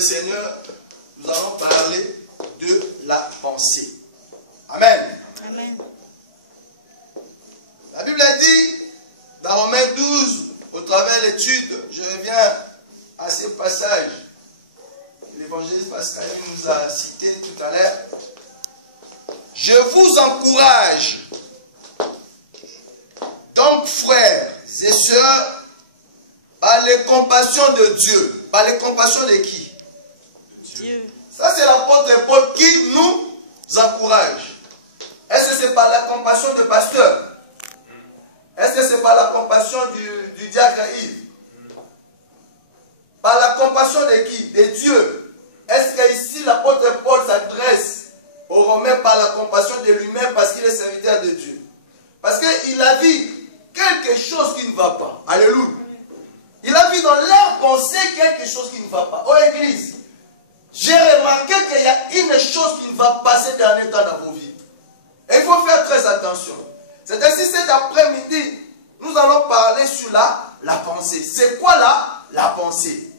le Seigneur, nous allons parler de la pensée. Amen. Amen. La Bible a dit, dans Romains 12, au travers de l'étude, je reviens à ce passage. L'évangéliste Pascal nous a cité tout à l'heure. Je vous encourage, donc frères et sœurs, par les compassions de Dieu. Par les compassions de qui? Dieu. Ça, c'est l'apôtre Paul qui nous encourage. Est-ce que c'est par la compassion du pasteur? Est-ce que c'est par la compassion du diacre Yves? Par la compassion de qui? De Dieu. Est-ce qu'ici l'apôtre Paul s'adresse aux Romains par la compassion de lui-même parce qu'il est serviteur de Dieu? Parce qu'il a vu quelque chose qui ne va pas. Alléluia. Il a vu dans leur pensée quelque chose qui ne va pas. Oh Église, j'ai remarqué qu'il y a une chose qui ne va pas ces derniers temps dans vos vies. Et il faut faire très attention. C'est ainsi cet après-midi, nous allons parler sur la pensée. C'est quoi la pensée?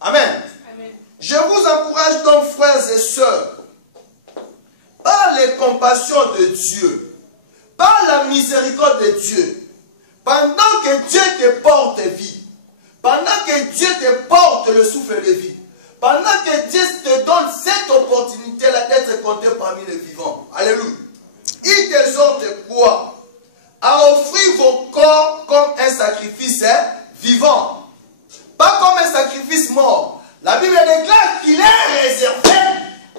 Amen. Amen. Je vous encourage donc, frères et sœurs, par les compassions de Dieu, par la miséricorde de Dieu, pendant que Dieu te porte vie, pendant que Dieu te porte le souffle de vie, pendant que Dieu te donne cette opportunité-là d'être compté parmi les vivants. Alléluia. Il t'exhorte quoi? À offrir vos corps comme un sacrifice vivant. Pas comme un sacrifice mort. La Bible déclare qu'il est réservé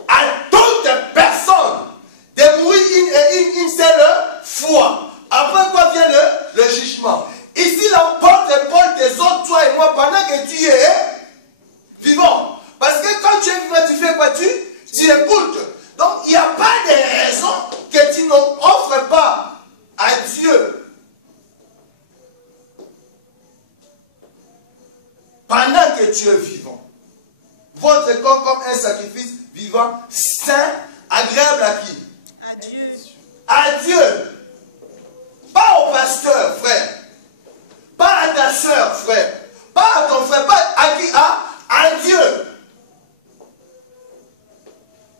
à toute personne de mourir une seule fois. Après quoi vient le jugement. Ici, l'apôtre Paul t'exhorte, toi et moi, pendant que tu es vivant. Parce que quand tu es vivant, tu fais quoi? Tu écoutes. Donc, il n'y a pas de raison que tu n'offres pas à Dieu pendant que tu es vivant. Votre corps comme un sacrifice vivant, saint, agréable à qui? À Dieu. À Dieu. Pas au pasteur, frère. Pas à ta soeur, frère. Pas à ton frère. Pas à qui? À Dieu.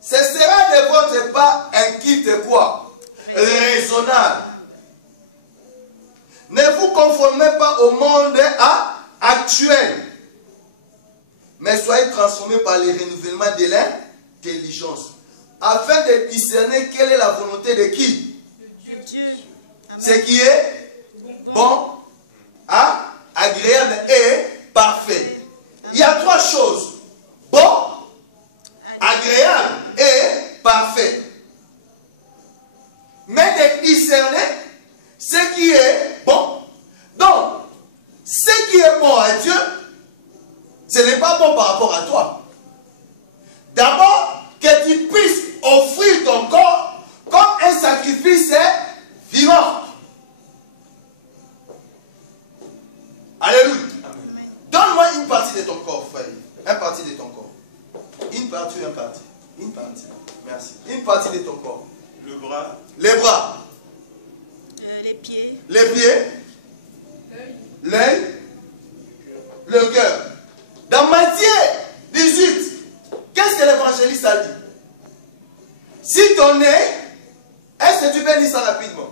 Ce sera de votre part un quitte quoi? Raisonnable. Ne vous conformez pas au monde actuel, mais soyez transformés par le renouvellement de l'intelligence, afin de discerner quelle est la volonté de qui? De Dieu. Ce qui est bon, agréable et parfait. Il y a trois choses. Bon, agréable et parfait. Mais de discerner ce qui est bon. Donc, ce qui est bon à Dieu, ce n'est pas bon par rapport à toi. D'abord, que tu puisses offrir ton corps comme un sacrifice vivant. Alléluia. Donne-moi une partie de ton corps, frère. Une partie de ton corps. Une partie. Une partie. Merci. Une partie de ton corps. Le bras. Les bras. Les pieds. Les pieds. L'œil. Le cœur. Dans Matthieu 18, qu'est-ce que l'évangéliste a dit? Si ton nez, est-ce que tu peux lire ça rapidement?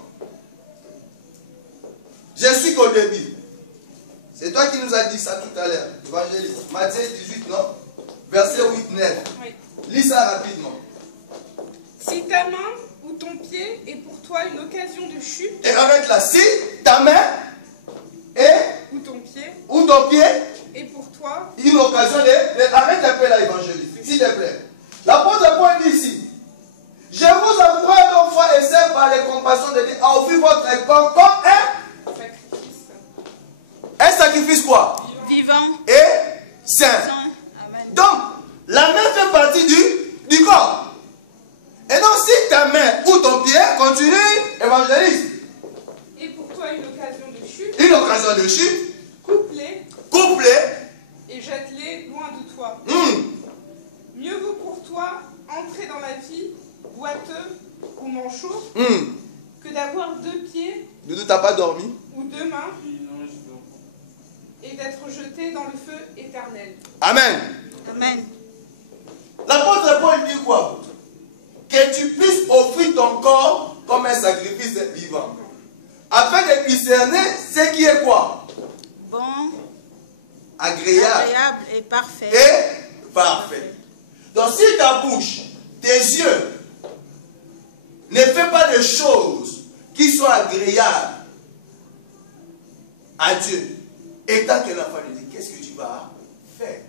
Je suis qu'au début. C'est toi qui nous as dit ça tout à l'heure, évangéliste. Matthieu 18, non? Verset 8, 9. Oui. Lis ça rapidement. Si ta main ou ton pied est pour toi une occasion de chute, Et avec la si, ta main ou ton pied est pour toi une occasion de... Arrête un peu là, évangéliste, s'il te plaît. L'apôtre Paul dit ici, je vous encourage donc, frères et sœurs, par les compassions de Dieu, à offrir votre corps comme sacrifice. un sacrifice quoi? Vivant. Et saint. Amen. Donc, la main fait partie du corps. Et donc, si ta main ou ton pied continue, évangéliste, Et pour toi une occasion de chute, une occasion de chute, coupe-les coupe-les. et jette-les loin de toi. Mieux vaut pour toi entrer dans la vie boiteux ou manchot que d'avoir 2 pieds Doudou, t'as pas dormi? ou 2 mains et d'être jeté dans le feu éternel. Amen. Amen. L'apôtre Paul dit quoi? Que tu puisses offrir ton corps comme un sacrifice vivant. Afin de discerner ce qui est quoi? Bon, Agréable et parfait. et parfait. Donc si ta bouche, tes yeux, ne font pas de choses qui sont agréables à Dieu, et tant que l'enfant lui dit, qu'est-ce que tu vas faire?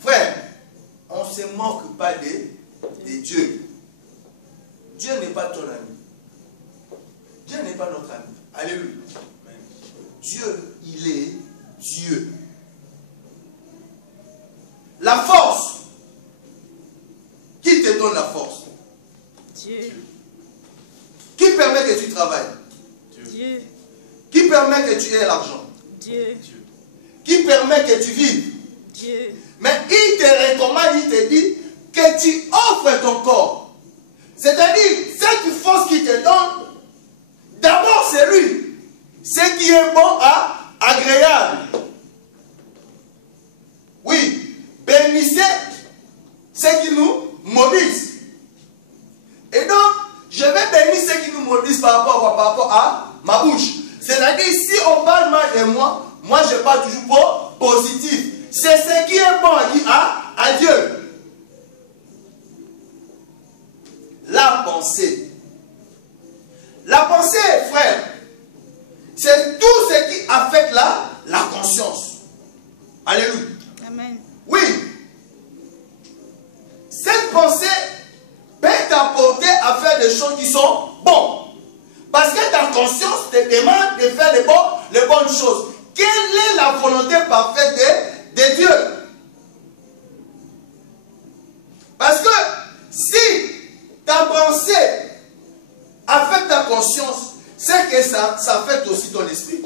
Frère, on ne se moque pas de Dieu. Dieu n'est pas ton ami. Dieu n'est pas notre ami. Alléluia. Dieu, il est Dieu. La force. Qui te donne la force? Dieu. Qui permet que tu travailles? Dieu. Qui permet que tu aies l'argent? Dieu. Qui permet que tu vives? Dieu. Mais il te recommande, il te dit que tu offres ton corps. C'est-à-dire, cette force qu'il te donne, d'abord c'est lui. Ce qui est bon, agréable. Oui, bénissez ceux qui nous maudissent. Et donc, je vais bénir ceux qui nous maudissent par rapport à ma bouche. C'est-à-dire, si on parle mal de moi, moi je parle toujours positif. C'est ce qui est bon à Dieu. La pensée. La pensée, frère, c'est tout ce qui affecte la conscience. Alléluia. Amen. Oui. Cette pensée peut t'apporter à faire des choses qui sont bonnes. Parce que ta conscience te demande de faire les bonnes choses. Quelle est la volonté parfaite de Dieu? Parce que si ta pensée affecte ta conscience, c'est que ça affecte aussi ton esprit.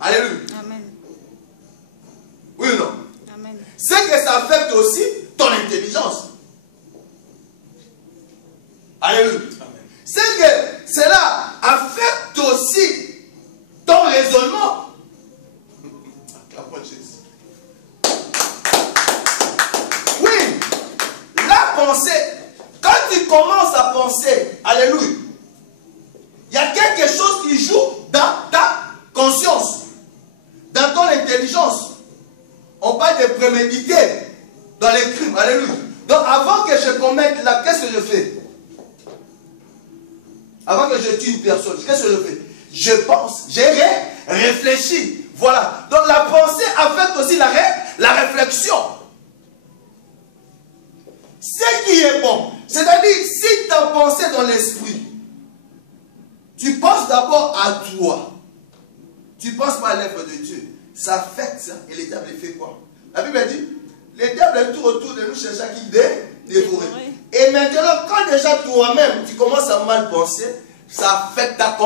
Alléluia. Amen. Oui ou non? Amen. C'est que ça affecte aussi ton intelligence. Alléluia. C'est que cela affecte aussi ton raisonnement. Oui, la pensée, quand tu commences à penser, alléluia, il y a quelque chose qui joue dans ta conscience, dans ton intelligence. On parle de préméditer dans les crimes, alléluia. Donc avant que je commette là, qu'est-ce que je fais? Avant que je tue une personne, qu'est-ce que je fais? Je pense, j'ai réfléchi. Voilà. Donc la pensée affecte aussi la réflexion. Ce qui est bon, c'est-à-dire si tu as pensé dans l'esprit, tu penses d'abord à toi. Tu ne penses pas à l'œuvre de Dieu. Ça affecte ça. Et le diable fait quoi? La Bible dit, le diable est tout autour de nous chercher à qui dévorer. Et maintenant, quand déjà toi-même, tu commences à mal penser, ça affecte ta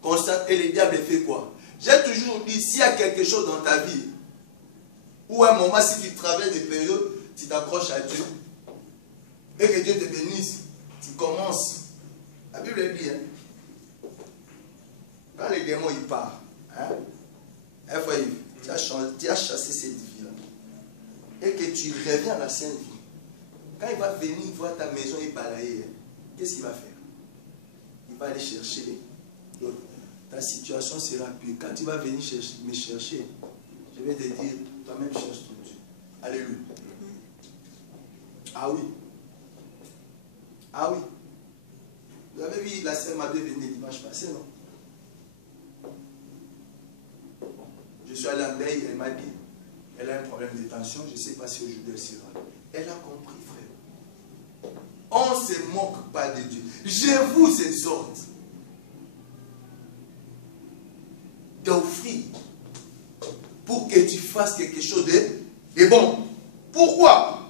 conscience. Et le diable fait quoi? J'ai toujours dit, s'il y a quelque chose dans ta vie, ou à un moment, si tu traverses des périodes, tu t'accroches à Dieu, et que Dieu te bénisse, tu commences. La Bible dit, hein, quand les démons ils partent, hein, tu as chassé cette vie-là, et que tu reviens à la sainte vie. Quand il va venir voir ta maison et balayer, qu'est-ce qu'il va faire? Il va aller chercher. Donc, ta situation sera pure. Quand tu vas venir me chercher, je vais te dire, toi-même cherche ton Dieu. Alléluia. Ah oui. Ah oui. Vous avez vu la sœur Mabé venir dimanche passé, non? Je suis allé à Meille, elle m'a dit, elle a un problème de tension, je ne sais pas si aujourd'hui elle sera. Elle a compris, frère. On ne se moque pas de Dieu. Je vous exhorte d'offrir pour que tu fasses quelque chose de bon. Pourquoi?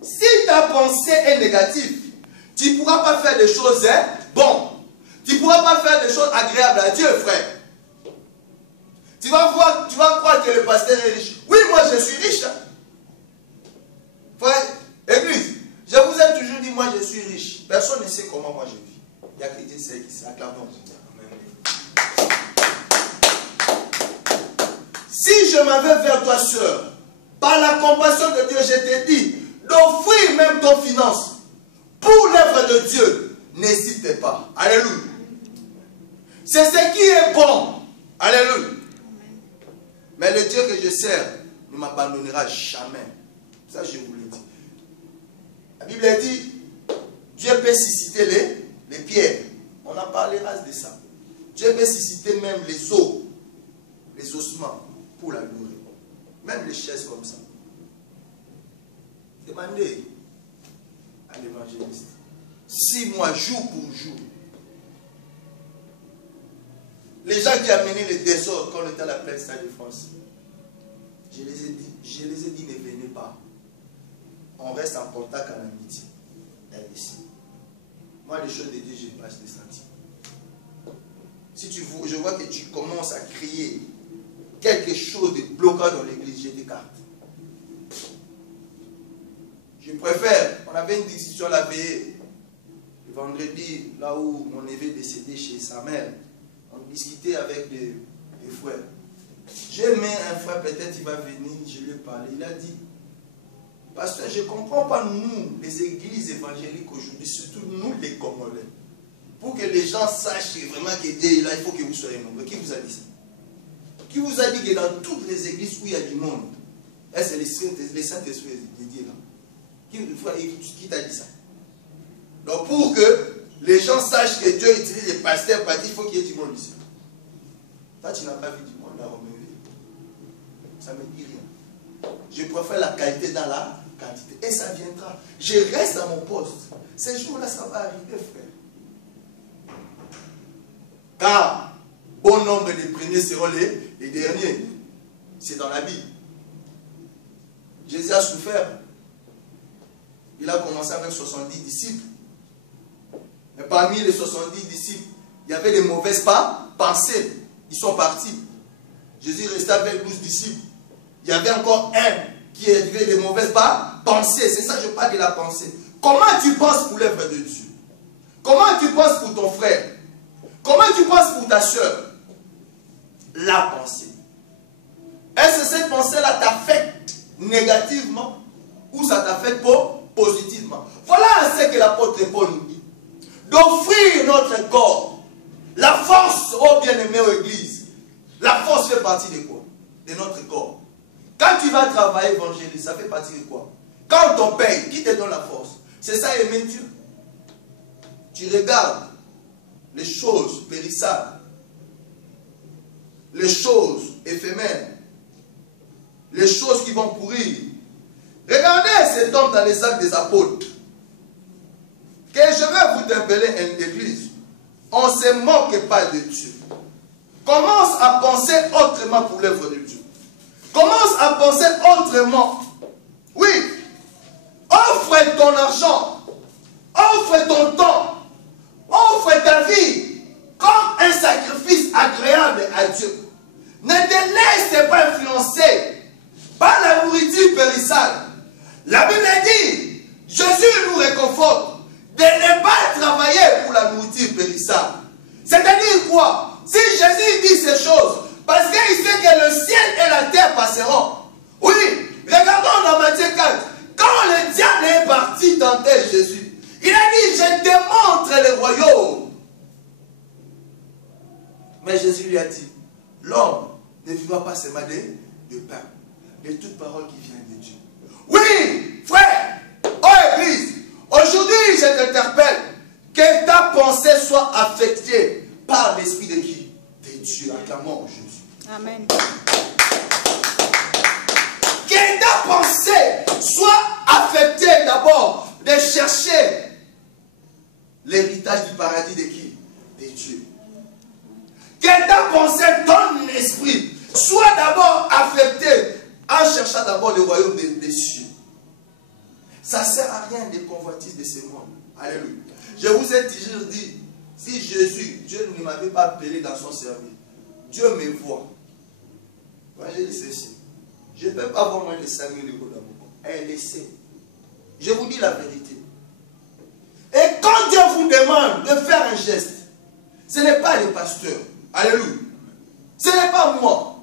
Si ta pensée est négative, tu ne pourras pas faire des choses bonnes. Tu ne pourras pas faire des choses agréables à Dieu, frère. Tu vas croire que le pasteur est riche. Oui, moi je suis riche. Hein. Frère, église, je vous ai toujours dit, moi je suis riche. Personne ne sait comment moi je vis. Il n'y a que Dieu qui sait. Acclamons. Si je m'en vais vers toi, sœur, par la compassion de Dieu, je te dis d'offrir même ton finance pour l'œuvre de Dieu. N'hésitez pas. Alléluia. C'est ce qui est bon. Alléluia. Mais le Dieu que je sers ne m'abandonnera jamais. Ça, je vous le dis. La Bible dit, Dieu peut susciter les pierres. On en parlera de ça. Dieu peut susciter même les os, les ossements pour la louer. Même les chaises comme ça. Demandez à l'évangéliste. 6 mois, jour pour jour. Les gens qui amenaient les désordres quand on était à la pleine Stade de France, je les ai dit, ne venez pas. On reste en contact en amitié. Moi, les choses de Dieu, je passe des sentiments. Si je vois que tu commences à crier quelque chose de bloquant dans l'église, je t'écarte. Je préfère, on avait une discussion la veille, le vendredi, là où mon neveu est décédé chez sa mère, on discutait avec des frères. J'ai mis un frère, peut-être il va venir, je lui ai parlé, il a dit, pasteur, je ne comprends pas nous, les églises évangéliques aujourd'hui, surtout nous les Congolais, pour que les gens sachent vraiment que Dieu est là, il faut que vous soyez nombreux. Qui vous a dit ça? Qui vous a dit que dans toutes les églises où il y a du monde, c'est les Saint-Esprit de Dieu là? Qui t'a dit ça? Donc pour que les gens sachent que Dieu utilise les pasteurs, il faut qu'il y ait du monde ici. Toi, tu n'as pas vu du monde à Romainville. Ça ne me dit rien. Je préfère la qualité dans la quantité. Et ça viendra. Je reste à mon poste. Ces jours-là, ça va arriver, frère. Car bon nombre des premiers seront les derniers. C'est dans la Bible. Jésus a souffert. Il a commencé avec 70 disciples. Mais parmi les 70 disciples, il y avait des mauvaises pensées. Ils sont partis. Jésus restait avec 12 disciples. Il y avait encore un qui avait des mauvaises pensées. C'est ça que je parle de la pensée. Comment tu penses pour l'œuvre de Dieu? Comment tu penses pour ton frère? Comment tu penses pour ta soeur? La pensée. Est-ce que cette pensée-là t'affecte négativement ou ça t'affecte positivement? Voilà ce que l'apôtre Paul nous dit. D'offrir notre corps. La force, oh bien-aimé aux églises, la force fait partie de quoi? De notre corps. Quand tu vas travailler évangéliste, ça fait partie de quoi? Quand on paye, qui te donne la force? C'est ça aimer Dieu. Tu regardes les choses périssables, les choses éphémères, les choses qui vont pourrir. Regardez cet homme dans les actes des apôtres. Que je vais vous appeler une église. On ne se moque pas de Dieu. Commence à penser autrement pour l'œuvre de Dieu. Commence à penser autrement. Oui. Offre ton argent. Offre ton temps. Offre ta vie comme un sacrifice agréable à Dieu. Ne te laisse pas influencer par la nourriture périssable. La Bible dit, Jésus nous réconforte de ne pas travailler pour la nourriture périssable. C'est-à-dire quoi? Si Jésus dit ces choses, parce qu'il sait que le ciel et la terre passeront. Oui, regardons dans Matthieu 4. Quand le diable est parti tenter Jésus, il a dit, je te montre le royaume. Mais Jésus lui a dit, l'homme ne vivra pas seulement de pain, mais toute parole qui vient de Dieu. Oui, frère, oh église, aujourd'hui je t'interpelle, que ta pensée soit affectée par l'esprit de qui? De Dieu, acclamons Jésus. Amen. Que ta pensée soit affectée d'abord de chercher l'héritage du paradis de qui? De Dieu. Que ta pensée, ton esprit, soit d'abord affecté en cherchant d'abord le royaume des cieux. Ça ne sert à rien de convoitises de ce monde. Alléluia. Je vous ai toujours dit, si Jésus, Dieu ne m'avait pas appelé dans son service, Dieu me voit. Moi j'ai dit ceci. Je ne peux pas avoir moins de 5 000 euros dans mon compte. Elle le sait. Je vous dis la vérité. Et quand Dieu vous demande de faire un geste, ce n'est pas le pasteur. Alléluia. Ce n'est pas moi.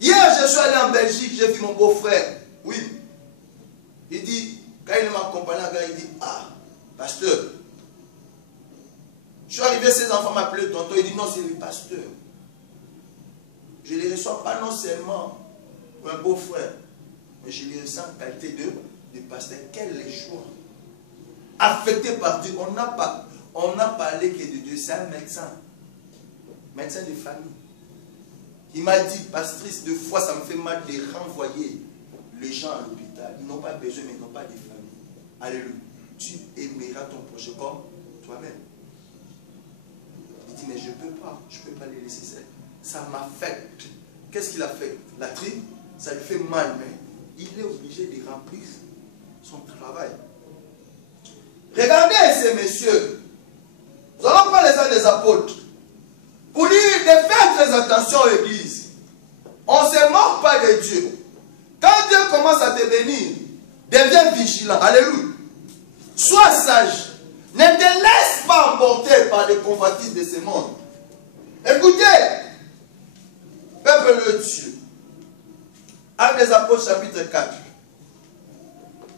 Hier, je suis allé en Belgique, j'ai vu mon beau-frère. Oui. Il dit, quand il m'accompagne, il dit, ah, pasteur. Je suis arrivé, ses enfants m'appelaient tonton. Il dit, non, c'est le pasteur. Je ne les reçois pas non seulement un beau-frère, mais je les ressens en qualité de pasteur. Quel choix. Affecté par Dieu. On n'a parlé que de Dieu. C'est un médecin. Médecin de famille. Il m'a dit, pastrice, deux fois, ça me fait mal de renvoyer les gens à l'hôpital. Ils n'ont pas besoin, mais ils n'ont pas de famille. Alléluia. Tu aimeras ton prochain comme toi-même. Il dit, mais je ne peux pas les laisser seuls. Ça m'affecte. Qu'est-ce qu'il a fait? La tripe, ça lui fait mal, mais il est obligé de remplir son travail. Regardez ces messieurs. Nous allons prendre les uns des apôtres. Pour lui de faire très attention à l'église. On ne se moque pas de Dieu. Quand Dieu commence à te bénir, deviens vigilant. Alléluia. Sois sage. Ne te laisse pas emporter par les convoitises de ce monde. Écoutez, peuple de Dieu. Actes des Apôtres chapitre 4.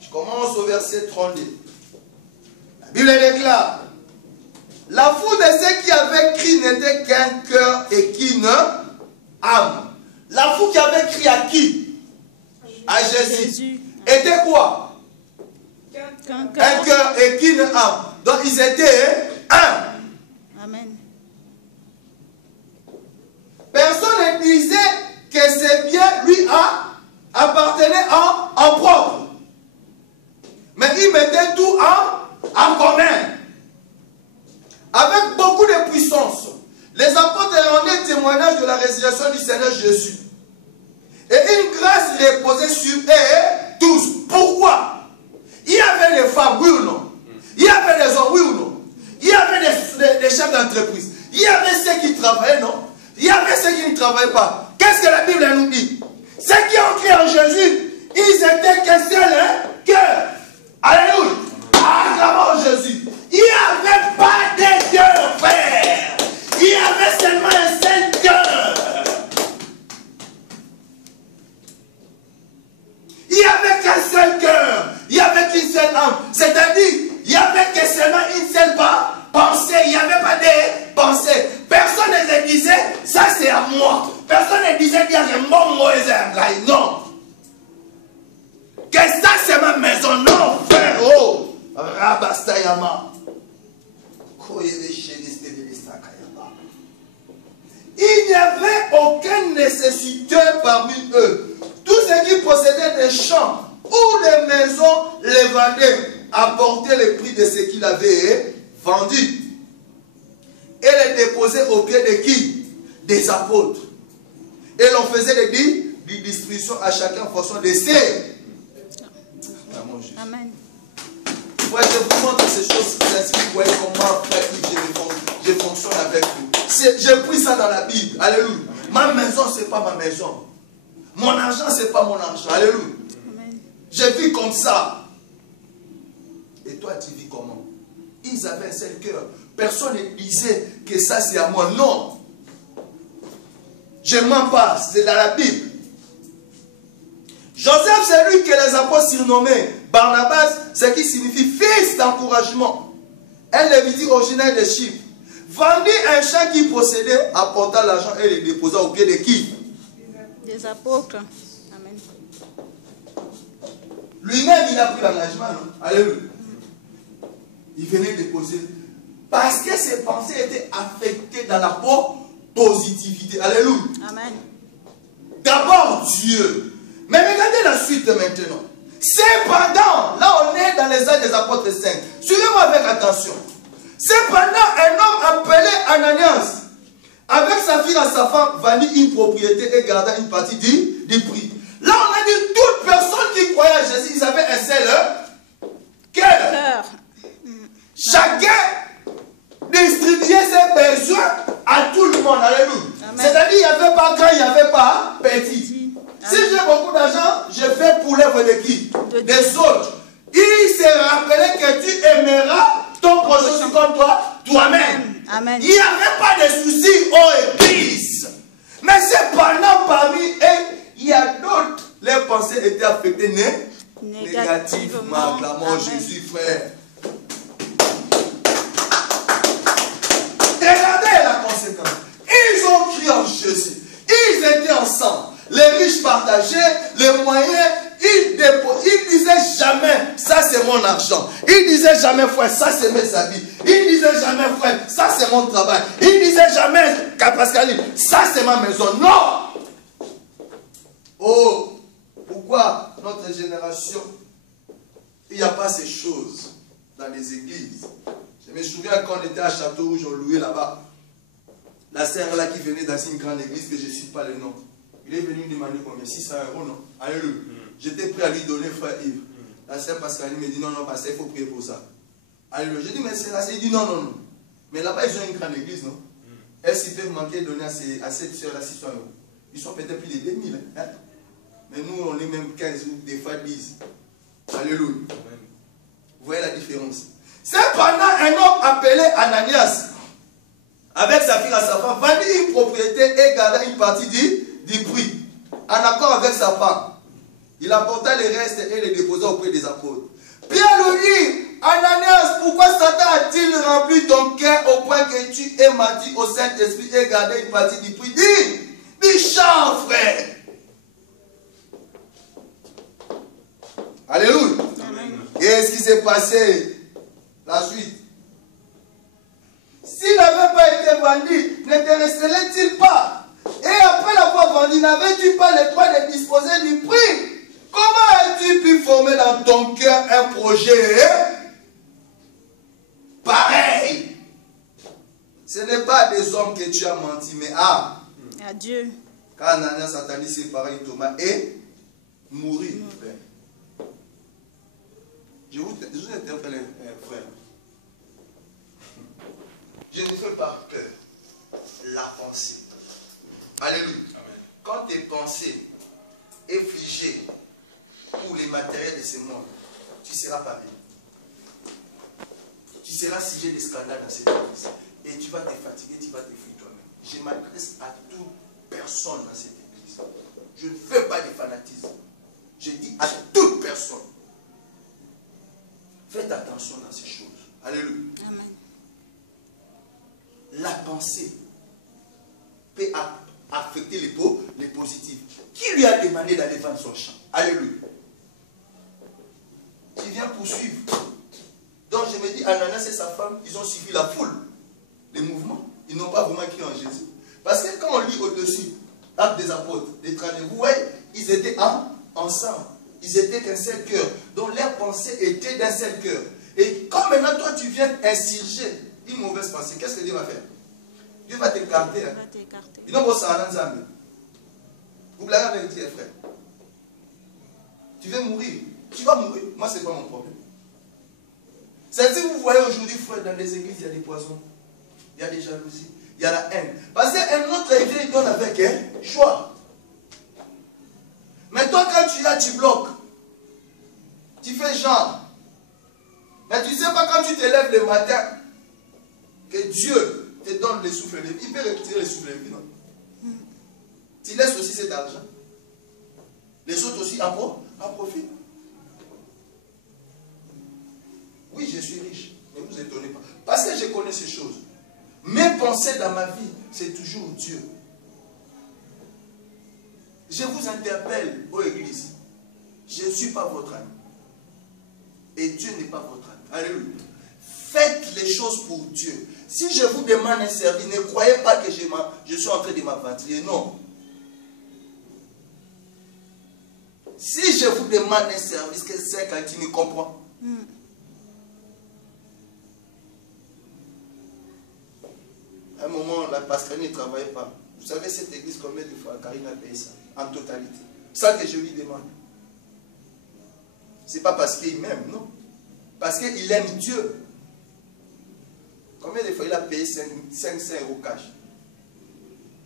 Je commence au verset 32. La Bible déclare. La foule de ceux qui avaient crié n'était qu'un cœur et qu'une âme. La foule qui avait crié à qui? À Jésus. Était quoi? Un cœur et qu'une âme. Donc ils étaient un. Amen. Personne ne disait que ces biens lui appartenaient en propre. Mais il mettait tout en commun. Avec beaucoup de puissance, les apôtres rendaient témoignage de la résurrection du Seigneur Jésus. Et une grâce reposait sur eux tous. Pourquoi? Il y avait des femmes, oui ou non? Il y avait des hommes, oui ou non? Il y avait des chefs d'entreprise. Il y avait ceux qui travaillaient, non? Il y avait ceux qui ne travaillaient pas. Qu'est-ce que la Bible nous dit? Ceux qui ont cru en Jésus, ils étaient qu'un seul cœur. Alléluia. Acclamons Jésus. Il n'y avait pas de deux frères. Il y avait seulement un seul cœur. Il n'y avait qu'un seul cœur. Il n'y avait qu'une seule âme. C'est-à-dire, il n'y avait que seulement une seule pensée. Il n'y avait pas de pensée. Personne ne disait, ça c'est à moi. Personne ne disait qu'il y avait mon Moïse et un gars. Non. Que ça c'est ma maison. Non, frère. Oh. Rabastayama. Il n'y avait aucune nécessité parmi eux. Tous ceux qui possédaient des champs ou des maisons les vendaient, apportaient le prix de ce qu'ils avaient vendu et les déposaient au pied de qui? Des apôtres. Et l'on faisait des distributions à chacun en fonction de ses. Amen. Ouais, je vous montre ces choses qui vous voyez comment je fonctionne avec vous. J'ai pris ça dans la Bible. Alléluia. Ma maison, ce n'est pas ma maison. Mon argent, ce n'est pas mon argent. Alléluia. Je vis comme ça. Et toi, tu vis comment? Ils avaient un seul cœur. Personne ne disait que ça, c'est à moi. Non. Je m'en passe. C'est dans la Bible. Joseph, c'est lui que les apôtres surnommaient Barnabas, ce qui signifie fils d'encouragement. Un lévitique originaire de Chypre vendit un champ qu'il possédait, apporta l'argent et le déposa au pied de qui? Des apôtres. Amen. Lui-même, il a pris l'engagement. Alléluia. Il venait déposer. Parce que ses pensées étaient affectées dans la positivité. Alléluia. Amen. D'abord Dieu. Mais regardez la suite maintenant. Cependant, là on est dans les actes des apôtres 5. Suivez-moi avec attention. Cependant, un homme appelé Ananias, avec sa fille et sa femme, vendit une propriété et garda une partie du prix. Là on a dit, toute personne qui croyait à Jésus, ils avaient un seul cœur. Chacun distribuait ses besoins à tout le monde. Alléluia. C'est-à-dire, il n'y avait pas grand, il n'y avait pas petit. Si j'ai beaucoup d'argent, je fais pour l'œuvre de qui? Des autres. Il s'est rappelé que tu aimeras ton prochain comme toi-même. Amen. Il n'y avait pas de soucis aux églises. Mais cependant, parmi eux, il y a d'autres été affectée négativement. Acclamons Jésus, frère. Regardez la conséquence. Ils ont crié en Jésus. Ils étaient ensemble. Les riches partageaient les moyens. Ils disaient jamais, ça c'est mon argent. Ils disaient jamais, frère, ça c'est mes habits. Ils disaient jamais, frère, ça c'est mon travail. Ils disaient jamais, Pascaline, ça c'est ma maison. Non! Oh, pourquoi notre génération, il n'y a pas ces choses dans les églises? Je me souviens quand on était à Château-Rouge, on louait là-bas. La sœur là qui venait dans une grande église que je ne cite pas le nom. Il est venu me demander combien? 600 €, non? Alléluia. J'étais prêt à lui donner, frère Yves. La sœur Pascaline me dit non, non, pasteur, il faut prier pour ça. Alléluia. J'ai dit, mais c'est là, il dit non, non, non. Mais là-bas, ils ont une grande église, non? Est-ce qu'ils peuvent manquer de donner à cette sœur là 600 €? Ils sont peut-être plus de 2000. Hein? Mais nous, on est même 15 ou des fois 10. Alléluia. Vous voyez la différence? C'est pendant un homme appelé Ananias, avec sa fille à sa femme, vendit une propriété et garda une partie du prix, en accord avec sa femme. Il apporta les restes et les déposa auprès des apôtres. Pierre lui dit, Ananias, pourquoi Satan a-t-il rempli ton cœur au point que tu aies menti au Saint-Esprit et gardé une partie du prix? Dis chant, frère. Alléluia. Qu'est-ce qui s'est passé? La suite. S'il n'avait pas été vendu, ne te resterait-il pas? Et après l'avoir vendu, n'avais-tu pas le droit de disposer du prix? Comment as-tu pu former dans ton cœur un projet pareil? Ce n'est pas des hommes que tu as menti, mais à Dieu. Quand Ananias entendit séparer Thomas et mourir, frère. Je vous interpelle, frère. Je ne fais pas peur. La pensée. Alléluia. Amen. Quand tes pensées est figée pour les matériels de ce monde, tu seras pas bien. Tu seras sujet des scandales dans cette église. Et tu vas te fatiguer, tu vas te fuir toi-même. Je m'adresse à toute personne dans cette église. Je ne fais pas de fanatisme. Je dis à toute personne. Faites attention dans ces choses. Alléluia. Amen. La pensée peut affecter les positifs. Qui lui a demandé d'aller vendre son champ? Alléluia. Tu viens poursuivre. Donc je me dis, Ananias et sa femme, ils ont suivi la foule, les mouvements. Ils n'ont pas vraiment cru en Jésus. Parce que quand on lit au-dessus, Actes des apôtres, des 32, vous voyez, ils étaient ensemble. Ils étaient qu'un seul cœur. Donc leur pensée était d'un seul cœur. Et quand maintenant toi tu viens insurger une mauvaise pensée, qu'est-ce que Dieu va faire? Dieu va t'écarter. Hein? Il n'a pas ça en Zambie. Vous blaguez avec Dieu, frère. Tu veux mourir. Tu vas mourir. Moi, ce n'est pas mon problème. C'est-à-dire, vous voyez aujourd'hui, frère, dans les églises, il y a des poisons. Il y a des jalousies. Il y a la haine. Parce qu'un autre idée, il donne avec un choix. Mais toi, quand tu es là, tu bloques. Tu fais genre. Mais tu ne sais pas quand tu te lèves le matin que Dieu te donne le souffle de vie. Il peut retirer le souffle de vie, non? Tu laisses aussi cet argent. Les autres aussi en profitent. Oui, je suis riche. Ne vous étonnez pas. Parce que je connais ces choses. Mes pensées dans ma vie, c'est toujours Dieu. Je vous interpelle, ô Église. Je ne suis pas votre ami. Et Dieu n'est pas votre ami. Alléluia. Faites les choses pour Dieu. Si je vous demande un service, ne croyez pas que je suis en train de m'aventurer. Non. Si je vous demande un service, que c'est quand tu me comprends. À un moment, la Pascaline ne travaillait pas. Vous savez, cette église, combien de fois Karine a payé ça? En totalité. C'est ça que je lui demande. Ce n'est pas parce qu'il m'aime, non. Parce qu'il aime Dieu. Combien de fois il a payé 500 € cash?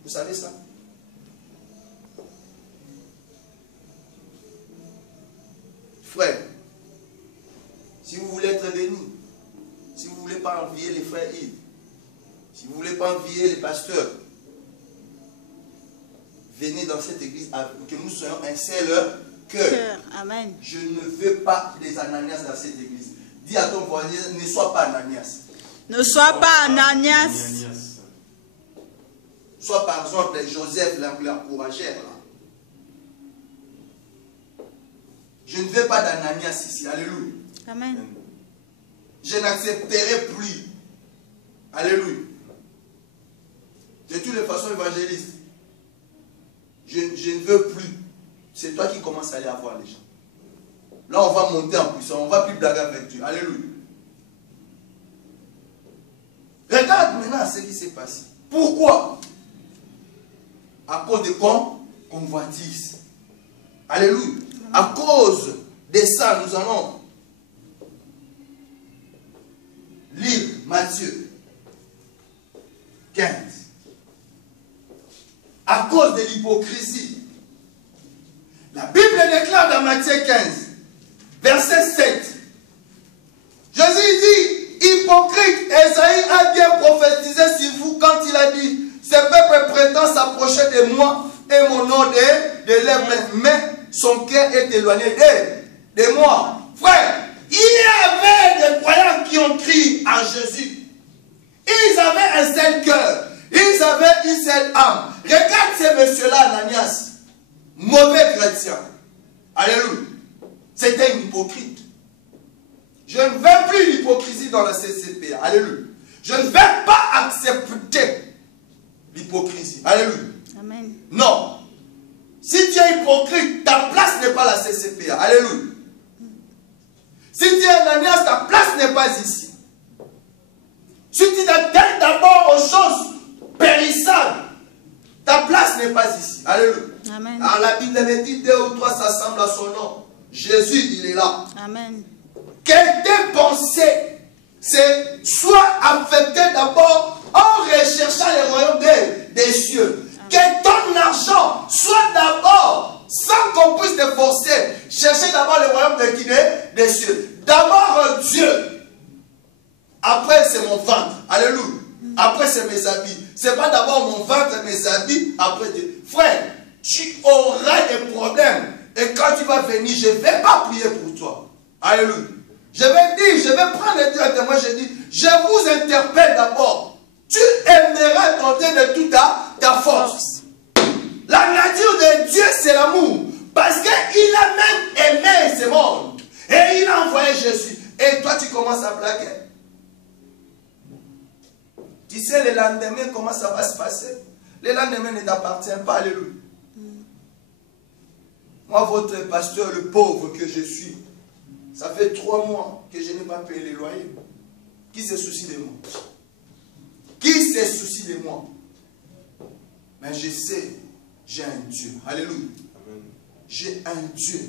Vous savez ça? Frère, si vous voulez être béni, si vous ne voulez pas envier les frères Yves, si vous ne voulez pas envier les pasteurs, venez dans cette église, que nous soyons un seul cœur. Amen. Je ne veux pas des Ananias dans cette église. Dis à ton voisin, ne sois pas Ananias. Ne sois pas Ananias. Soit par exemple Joseph l'encourageur. Je ne veux pas d'Ananias ici. Alléluia. Amen. Je n'accepterai plus. Alléluia. De toutes les façons, évangéliste, je ne veux plus. C'est toi qui commences à aller avoir les gens. Là, on va monter en puissance. On ne va plus blaguer avec Dieu. Alléluia. Regarde maintenant ce qui s'est passé. Pourquoi? À cause de convoitise. Alléluia. À cause de ça, nous allons lire Matthieu 15. À cause de l'hypocrisie. La Bible déclare dans Matthieu 15, verset 7. Jésus dit, hypocrite, Esaïe a bien prophétisé sur vous quand il a dit, ce peuple prétend s'approcher de moi et mon nom de lèvres, mais son cœur est éloigné de moi. Frère, il y avait des croyants qui ont crié à Jésus. Ils avaient un seul cœur. Ils avaient une seule âme. Regarde ces messieurs-là, Ananias. Mauvais chrétien. Alléluia. C'était une hypocrite. Je ne veux plus l'hypocrisie dans la CCP. Alléluia. Je ne vais pas accepter l'hypocrisie. Alléluia. Amen. Non. Si tu es hypocrite, ta place n'est pas la CCP. Alléluia. Si tu es Ananias, ta place n'est pas ici. Si tu t'attelles d'abord aux choses périssables, ta place n'est pas ici. Alléluia. Amen. Alors la Bible avait dit 2 ou 3 s'assemblent à son nom. Jésus, il est là. Amen. Que tes pensées, c'est soit affectées d'abord en recherchant les royaumes des cieux. Amen. Que ton argent soit d'abord, sans qu'on puisse te forcer, chercher d'abord les royaumes des cieux. D'abord Dieu. Après c'est mon ventre. Alléluia. Après c'est mes habits. C'est pas d'abord mon ventre et mes habits. Après Dieu. Frère, tu auras des problèmes. Et quand tu vas venir, je ne vais pas prier pour toi. Alléluia. Je vais dire, je vais prendre le Dieu à témoin. Je dis, je vous interpelle d'abord. Tu aimeras tenter de toute ta force. La nature de Dieu, c'est l'amour. Parce qu'il a même aimé ce monde. Et il a envoyé Jésus. Et toi, tu commences à blaguer. Tu sais, le lendemain, comment ça va se passer? Le lendemain ne t'appartient pas. Alléluia. Moi, votre pasteur, le pauvre que je suis, ça fait 3 mois que je n'ai pas payé les loyers. Qui se soucie de moi? Qui se soucie de moi? Mais je sais, j'ai un Dieu. Alléluia. J'ai un Dieu.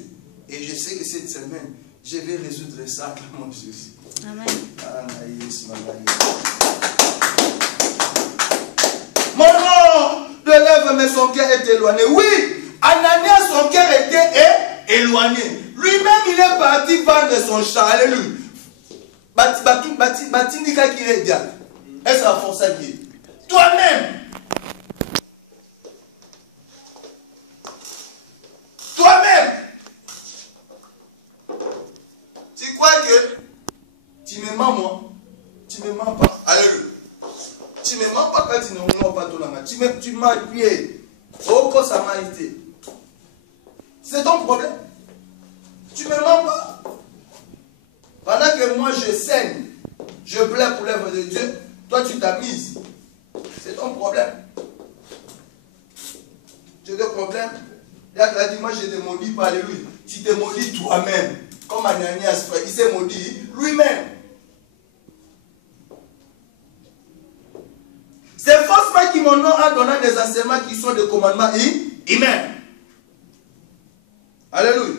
Et je sais que cette semaine, je vais résoudre ça à mon Jésus. Amen. Mon nom de lèvres, mais son cœur est éloigné. Oui, Ananias, son cœur était éloigné. Lui-même, il est parti vendre son champ. Alléluia. Batindika qui est bien. Est-ce la force à Dieu? Toi-même. Toi-même. Tu crois que tu me mens, moi? Tu ne me mens pas. Alléluia. Tu ne me mens pas quand tu ne me mens pas tout la main. Tu m'as appuyé. Oh, quand ça m'a été. C'est ton problème. Tu ne me mens pas. Pendant que moi je saigne, je pleure pour l'œuvre de Dieu, toi tu t'amuses. C'est ton problème. C'est ton problème. Il a dit, moi je ne te maudis pas, alléluia. Tu te maudis toi-même. Comme Ananias, frère, il s'est maudit lui-même. C'est forcément qui mon nom a donné des enseignements qui sont des commandements humains. Alléluia.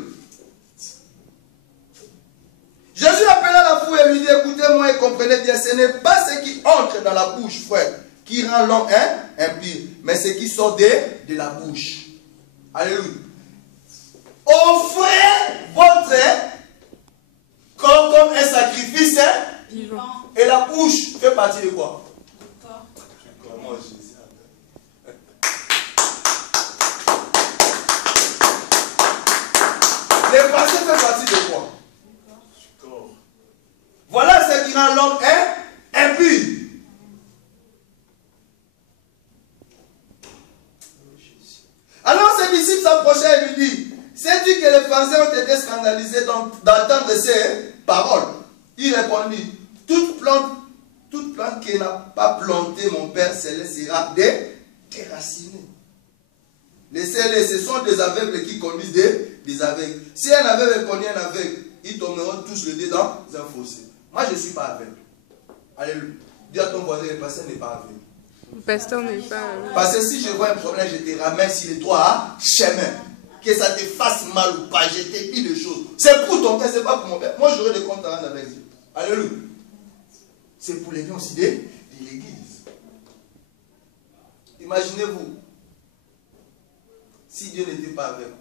Jésus appela la foule et lui dit, écoutez-moi et comprenez bien, ce n'est pas ce qui entre dans la bouche, frère, qui rend l'homme impur, mais ce qui sort de la bouche. Alléluia. Offrez votre corps comme un sacrifice vivant. Et la bouche fait partie de quoi? Comment je dis ça? Le passé fait partie de quoi? Voilà ce qui rend l'homme impur. Alors ses disciples s'approchaient et lui disent, sais-tu que les Pharisiens ont été scandalisés d'entendre ces paroles? Il répondit, toute plante qui n'a pas planté mon Père Céleste sera déracinée. Laissez-les, ce sont des aveugles qui conduisent des aveugles. Si un aveugle conduit un aveugle, ils tomberont tous les deux dans un fossé. Moi, je ne suis pas aveugle. Alléluia. Dis à ton voisin, le pasteur n'est pas aveugle. Le pasteur n'est pas... Parce que si je vois un problème, je te ramène sur les toits chemin. Que ça te fasse mal ou pas, je te dis des choses. C'est pour ton père, c'est pas pour mon père. Moi, j'aurai des comptes à rendre avec Dieu. Alléluia. C'est pour les gens aussi de l'église. Imaginez-vous, si Dieu n'était pas avec vous,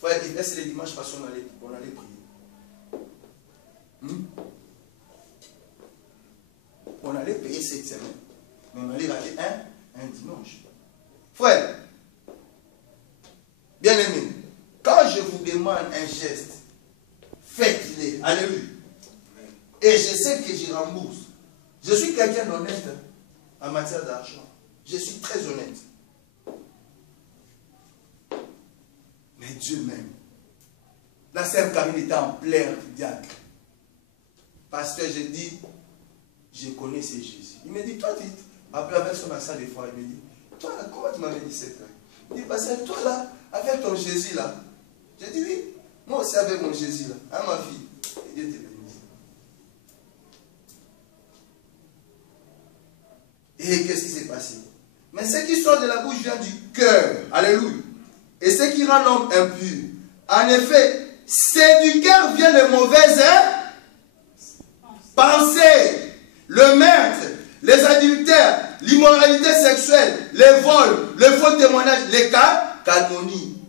frère, est-ce que les dimanches passés, on allait prier? On allait payer cette semaine, mais on allait rater un dimanche. Frère, bien aimé, quand je vous demande un geste, faites-le. Alléluia. Et je sais que je rembourse. Je suis quelqu'un d'honnête en matière d'argent. Je suis très honnête. Mais Dieu m'aime. La sœur Camille était en plein diacre. Parce que je dis, je connais ce Jésus. Il me dit, toi, après avec son accent des fois, il me dit, toi là, comment tu m'avais dit cette fois? Il dit, parce que toi là, avec ton Jésus là. J'ai dit, oui, moi aussi avec mon Jésus là. Hein, ma fille? Et Dieu te bénisse. Et qu'est-ce qui s'est passé? Mais ce qui sort de la bouche vient du cœur. Alléluia. Et ce qui rend l'homme impur. En effet, c'est du cœur vient les mauvaises pensées, le meurtre, les adultères, l'immoralité sexuelle, les vols, le faux témoignage, les calomnies.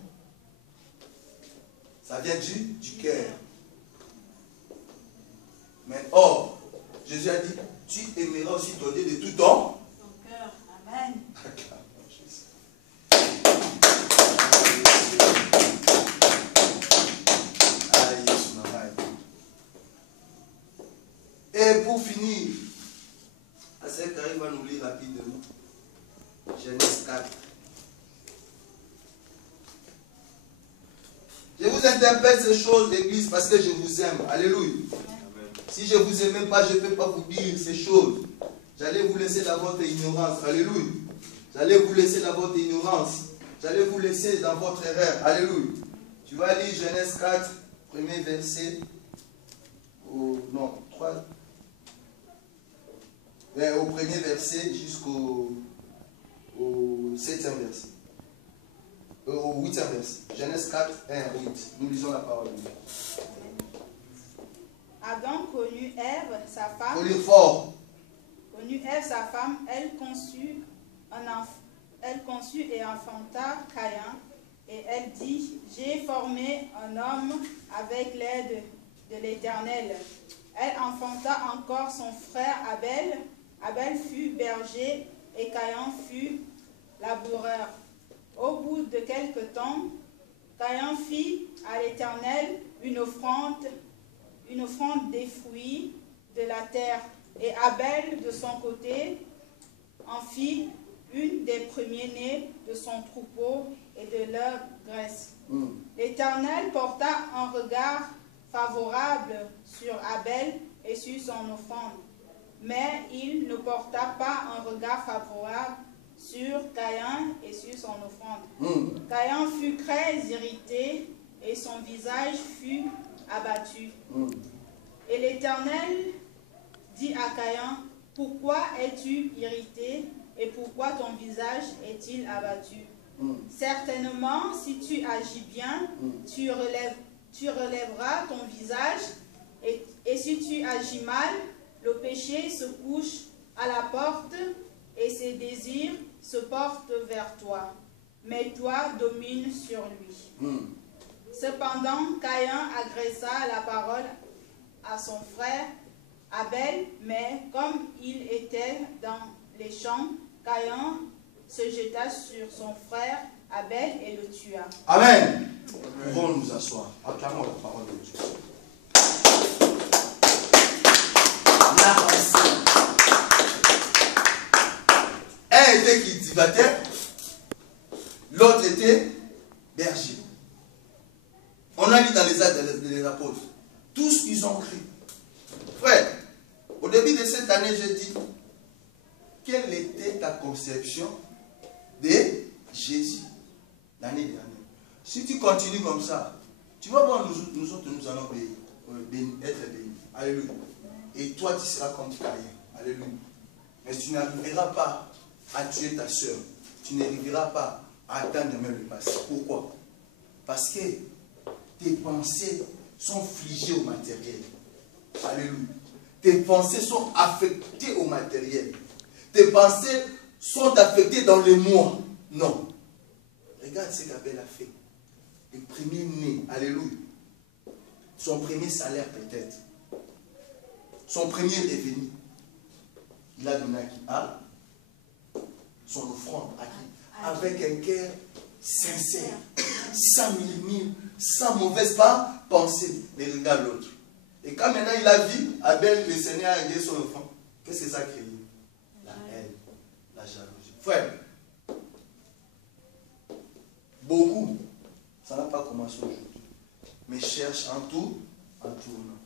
Ça vient du cœur. Mais or, Jésus a dit, tu aimeras aussi ton Dieu de tout ton cœur. Amen. Et pour finir, Assez Karim va nous lire rapidement. Genèse 4. Je vous interpelle ces choses, l'église, parce que je vous aime. Alléluia. Si je ne vous aimais pas, je ne peux pas vous dire ces choses. J'allais vous laisser dans votre ignorance. Alléluia. J'allais vous laisser dans votre ignorance. J'allais vous laisser dans votre erreur. Alléluia. Tu vas lire Genèse 4, premier verset. Au premier verset jusqu'au 7e verset. Au 8e verset. Genèse 4, 1 à 8. Nous lisons la parole de Dieu. Adam connut Ève, sa femme. Faut lire fort. Connut Ève, sa femme, elle conçut et enfanta Caïn. Et elle dit, j'ai formé un homme avec l'aide de l'Éternel. Elle enfanta encore son frère Abel. Abel fut berger et Caïn fut laboureur. Au bout de quelque temps, Caïn fit à l'Éternel une offrande des fruits de la terre. Et Abel, de son côté, en fit une des premiers-nés de son troupeau et de leur graisse. L'Éternel porta un regard favorable sur Abel et sur son offrande, mais il ne porta pas un regard favorable sur Caïn et sur son offrande. Caïn fut très irrité et son visage fut abattu. Et l'Éternel dit à Caïn, pourquoi es-tu irrité et pourquoi ton visage est-il abattu? Certainement, si tu agis bien, tu relèveras ton visage, et si tu agis mal, le péché se couche à la porte et ses désirs se portent vers toi. Mais toi domine sur lui. Cependant, Caïn agressa la parole à son frère Abel, mais comme il était dans les champs, Caïn se jeta sur son frère Abel et le tua. Amen. Nous pouvons nous asseoir. Acclamons la parole de Dieu. Un était cultivateur, l'autre était berger. On a lu dans les actes des apôtres. Tous ils ont cru. Frère, au début de cette année, j'ai dit, quelle était ta conception de Jésus l'année dernière? Si tu continues comme ça, tu vas voir nous autres, nous allons être bénis. Alléluia. Et toi, tu seras comme Caïn. Alléluia. Mais tu n'arriveras pas à tuer ta soeur. Tu n'arriveras pas à atteindre même le passé. Pourquoi? Parce que tes pensées sont figées au matériel. Alléluia. Tes pensées sont affectées au matériel. Tes pensées sont affectées dans les mois. Non. Regarde ce qu'Abel a fait. Le premier né. Alléluia. Son premier salaire peut-être. Son premier revenu. Il a donné à qui? À son offrande. À qui? Avec un cœur sincère. Sans mille, sans mauvaise pensée. Mais regarde l'autre. Et quand maintenant il a vu, Abel, le Seigneur a aidé son enfant. Qu'est-ce que ça crée? La haine, la jalousie. Frère, beaucoup, ça n'a pas commencé aujourd'hui. Mais cherche en tout, en tournant.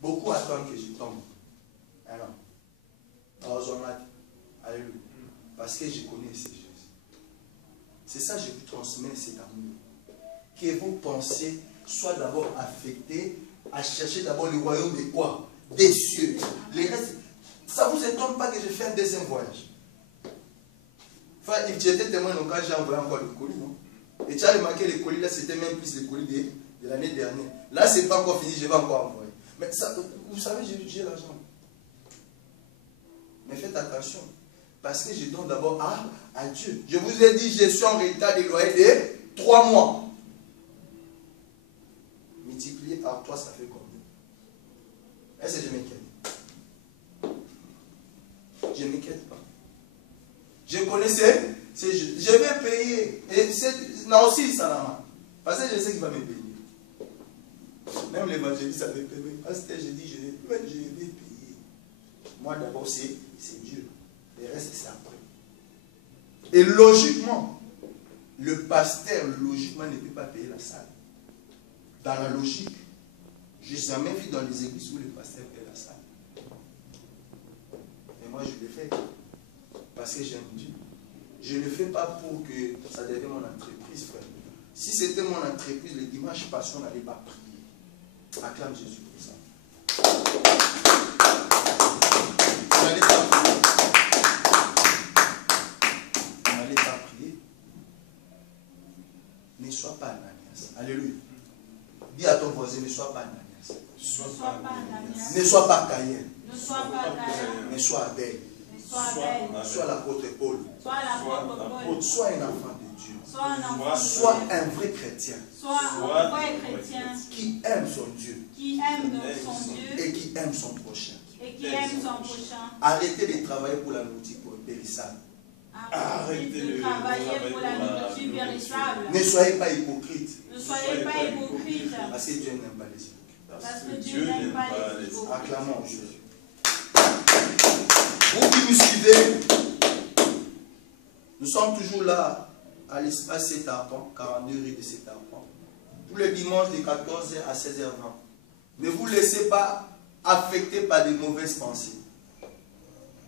Beaucoup attendent que je tombe. Alors, alléluia. Parce que je connais ces Jésus. C'est ça que je vous transmets cet amour. Que vos pensées soient d'abord affectées à chercher d'abord le royaume de quoi? Des cieux. Les restes, ça ne vous étonne pas que je fais un deuxième voyage. Enfin, tu étais témoin quand j'ai envoyé encore le colis, non? Et tu as remarqué le colis là, c'était même plus le colis de l'année dernière. Là, ce n'est pas encore fini, je vais encore envoyer. Mais ça, vous savez, j'ai l'argent. Mais faites attention. Parce que je donne d'abord à Dieu. Je vous ai dit, je suis en retard des loyers de 3 mois. Multiplié par 3, ça fait combien? Est-ce que je m'inquiète? Je ne m'inquiète pas. Je connaissais, je vais payer. Et là aussi, ça n'a. Parce que je sais qu'il va me payer. Même l'évangéliste avait payé. Parce que je dis, je vais payer. Moi d'abord, c'est Dieu. Le reste, c'est après. Et logiquement, le pasteur, logiquement, ne peut pas payer la salle. Dans la logique, je n'ai jamais vu dans les églises où le pasteur paye la salle. Et moi, je le fais. Parce que j'aime Dieu. Je ne le fais pas pour que ça devienne mon entreprise, frère. Si c'était mon entreprise, le dimanche passé, on n'allait pas prier. Acclame Jésus pour ça. On n'allait pas prier. On n'allait pas prier. Ne sois pas Ananias. Alléluia. Dis à ton voisin, ne sois pas Ananias. Ne sois pas Caïn. Ne sois Abel. Sois l'apôtre Paul. Sois un enfant de Dieu. Sois un vrai chrétien. Qui aime son Dieu. Et qui aime son prochain. Arrêtez de travailler pour la nourriture périssable. Arrêtez de travailler pour la nourriture périssable. Ne soyez pas hypocrite. Parce que Dieu n'aime pas les hypocrites. Parce que Dieu n'aime pas les hypocrites. Acclamons Jésus. Vous qui nous suivez, nous sommes toujours là à l'espace Sétarpan, 42 rue de Sétarpan, tous les dimanches de 14h à 16h20. Ne vous laissez pas affecter par des mauvaises pensées.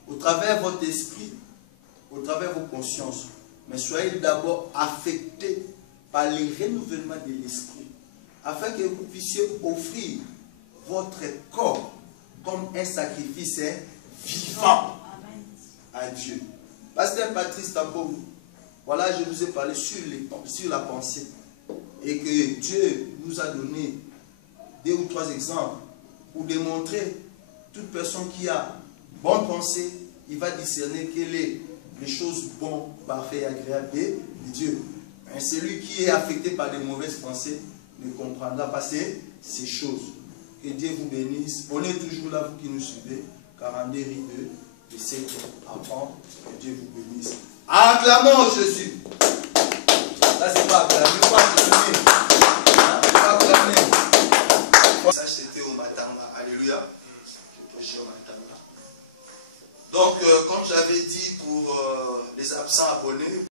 Au travers de votre esprit, au travers de vos consciences, mais soyez d'abord affectés par le renouvellement de l'esprit, afin que vous puissiez offrir votre corps comme un sacrifice vivant à Dieu. Pasteur Patrice Tambo, voilà, je vous ai parlé sur la pensée et que Dieu nous a donné 2 ou 3 exemples pour démontrer toute personne qui a bonne pensée, il va discerner quelles sont les choses bonnes, parfaites et agréables de Dieu. Mais celui qui est affecté par des mauvaises pensées ne comprendra pas ces choses. Que Dieu vous bénisse. On est toujours là, vous qui nous suivez. 42 rue de 7 enfants. Que Dieu vous bénisse. Acclamons Jésus. Ça, c'est pas acclamé. Il faut acclamer. Hein? Il faut acclamer. Ça, c'était au Matanga. Alléluia. Je prêchais au Matanga. Donc, comme j'avais dit pour les absents abonnés,